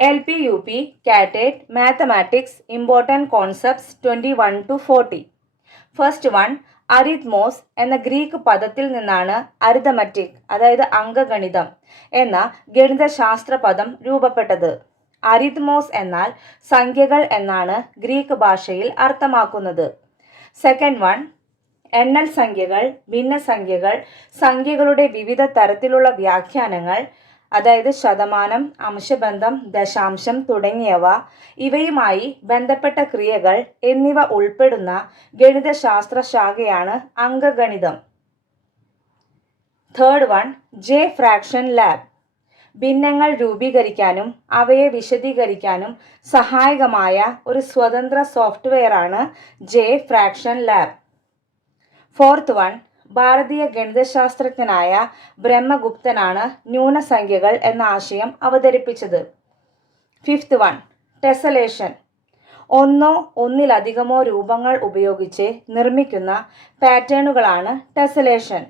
LP UP CAT Mathematics Important Concepts 21 to 40. First one, അരിത്മോസ് എന്ന Greek പദത്തിൽ നിന്നാണ് അരിതമറ്റിക് അതായത് അംഗഗണിതം എന്ന ഗണിതശാസ്ത്ര പദം രൂപപ്പെട്ടത്. അരിത്മോസ് എന്നാൽ സംഖ്യകൾ എന്നാണ് ഗ്രീക്ക് ഭാഷയിൽ അർത്ഥമാക്കുന്നത്. സെക്കൻഡ് വൺ, എണ്ണൽ സംഖ്യകൾ, ഭിന്നസംഖ്യകൾ, സംഖ്യകളുടെ വിവിധ തരത്തിലുള്ള വ്യാഖ്യാനങ്ങൾ അതായത് ശതമാനം, അംശബന്ധം, ദശാംശം തുടങ്ങിയവ, ഇവയുമായി ബന്ധപ്പെട്ട ക്രിയകൾ എന്നിവ ഉൾപ്പെടുന്ന ഗണിതശാസ്ത്ര ശാഖയാണ് അംഗഗണിതം. Third one, J fraction lab. ഭിന്നങ്ങൾ രൂപീകരിക്കാനും അവയെ വിശദീകരിക്കാനും സഹായകമായ ഒരു സ്വതന്ത്ര സോഫ്റ്റ്വെയറാണ് J fraction lab. Fourth one, ഭാരതീയ ഗണിതശാസ്ത്രജ്ഞനായ ബ്രഹ്മഗുപ്തനാണ് ന്യൂനസംഖ്യകൾ എന്ന ആശയം അവതരിപ്പിച്ചത്. Fifth one, tessellation. ഒന്നോ ഒന്നിലധികമോ രൂപങ്ങൾ ഉപയോഗിച്ച് നിർമ്മിക്കുന്ന പാറ്റേണുകളാണ് ടെസലേഷൻ.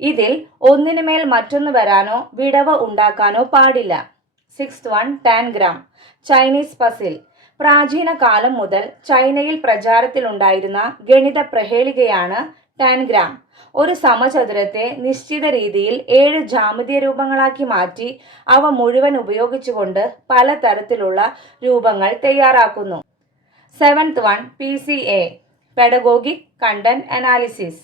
ഇതിൽ ഒന്നിനുമേൽ മറ്റൊന്ന് വരാനോ വിടവ് ഉണ്ടാക്കാനോ പാടില്ല. Sixth one, tangram. Chinese puzzle. പ്രാചീന കാലം മുതൽ ചൈനയിൽ പ്രചാരത്തിലുണ്ടായിരുന്ന ഗണിത പ്രഹേളികയാണ് ടാൻഗ്രാം. ഒരു സമചതുരത്തെ നിശ്ചിത രീതിയിൽ 7 ജാമിതീയ രൂപങ്ങളാക്കി മാറ്റി അവ മുഴുവൻ ഉപയോഗിച്ചുകൊണ്ട് പലതരത്തിലുള്ള രൂപങ്ങൾ തയ്യാറാക്കുന്നു. Seventh one, PCA pedagogic content analysis.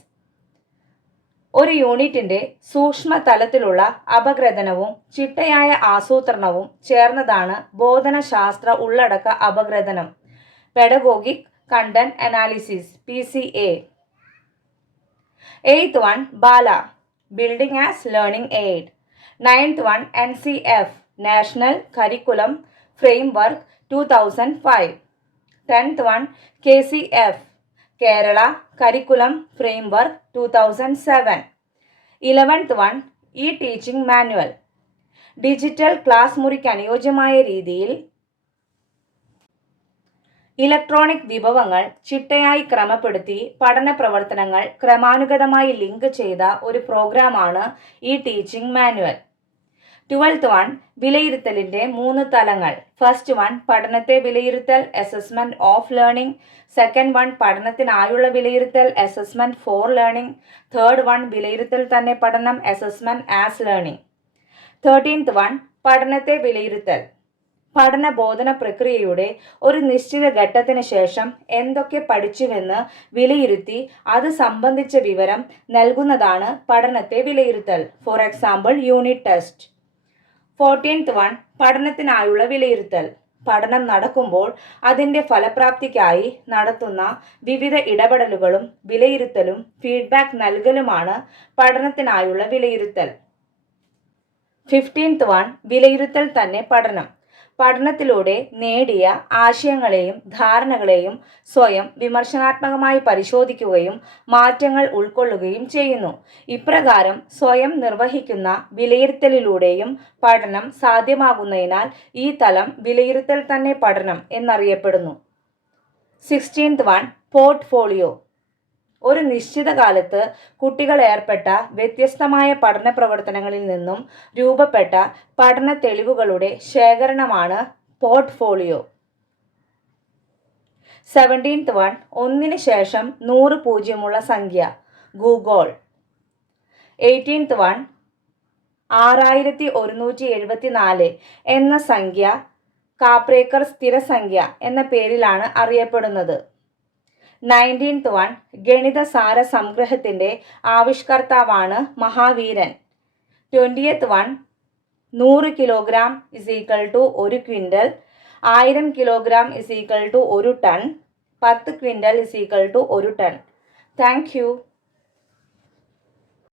ഒരു യൂണിറ്റിന്റെ സൂക്ഷ്മ തലത്തിലുള്ള അപഗ്രഥനവും ചിട്ടയായ ആസൂത്രണവും ചേർന്നതാണ് ബോധനശാസ്ത്ര ഉള്ളടക്ക അപഗ്രഥനം. Pedagogic content analysis PCA. Eighth one, BALA building as learning aid. Ninth one, NCF national curriculum framework 2005. 10th one, KCF Kerala curriculum framework 2007. 11th one, teaching manual. Digital class മുറിക്ക് അനുയോജ്യമായ രീതിയിൽ ഇലക്ട്രോണിക് വിഭവങ്ങൾ ചിട്ടയായി ക്രമപ്പെടുത്തി പഠന പ്രവർത്തനങ്ങൾ ക്രമാനുഗതമായി ലിങ്ക് ചെയ്ത ഒരു പ്രോഗ്രാമാണ് ടീച്ചിങ് മാനുവൽ. 12th വൺ, വിലയിരുത്തലിൻ്റെ 3 തലങ്ങൾ. ഫസ്റ്റ് വൺ, പഠനത്തെ വിലയിരുത്തൽ assessment of learning. Second one, പഠനത്തിനായുള്ള വിലയിരുത്തൽ assessment for learning. Third one, വിലയിരുത്തൽ തന്നെ പഠനം assessment as learning. 13th one, പഠനത്തെ വിലയിരുത്തൽ പഠന ബോധന പ്രക്രിയയുടെ ഒരു നിശ്ചിത ഘട്ടത്തിന് ശേഷം എന്തൊക്കെ പഠിച്ചുവെന്ന് വിലയിരുത്തി അത് സംബന്ധിച്ച വിവരം നൽകുന്നതാണ് പഠനത്തെ വിലയിരുത്തൽ. For example unit test. 14th one, പഠനത്തിനായുള്ള വിലയിരുത്തൽ പഠനം നടക്കുമ്പോൾ അതിൻ്റെ ഫലപ്രാപ്തിക്കായി നടത്തുന്ന വിവിധ ഇടപെടലുകളും വിലയിരുത്തലും ഫീഡ്ബാക്ക് നൽകലുമാണ് പഠനത്തിനായുള്ള വിലയിരുത്തൽ. 15th വൺ, വിലയിരുത്തൽ തന്നെ പഠനം പഠനത്തിലൂടെ നേടിയ ആശയങ്ങളെയും ധാരണകളെയും സ്വയം വിമർശനാത്മകമായി പരിശോധിക്കുകയും മാറ്റങ്ങൾ ഉൾക്കൊള്ളുകയും ചെയ്യുന്നു. ഇപ്രകാരം സ്വയം നിർവഹിക്കുന്ന വിലയിരുത്തലിലൂടെയും പഠനം സാധ്യമാകുന്നതിനാൽ ഈ തലം വിലയിരുത്തൽ തന്നെ പഠനം എന്നറിയപ്പെടുന്നു. 16th one, portfolio. ഒരു നിശ്ചിത കാലത്ത് കുട്ടികൾ ഏർപ്പെട്ട വ്യത്യസ്തമായ പഠന പ്രവർത്തനങ്ങളിൽ നിന്നും രൂപപ്പെട്ട പഠന തെളിവുകളുടെ ശേഖരണമാണ് പോർട്ട്ഫോളിയോ. 17th വൺ, ഒന്നിന് ശേഷം 100 പൂജ്യമുള്ള സംഖ്യ ഗൂഗോൾ. 18th വൺ, 6174 എന്ന സംഖ്യ കാപ്രേക്കർ സ്ഥിരസംഖ്യ എന്ന പേരിലാണ് അറിയപ്പെടുന്നത്. 19th വൺ, ഗണിതസാര സംഗ്രഹത്തിൻ്റെ ആവിഷ്കർത്താവാണ് മഹാവീരൻ. 20th one, 100 kilogram = 1 quintal, 1000 kilogram = 1 ton, 10 quintal = 1 ton. Thank U.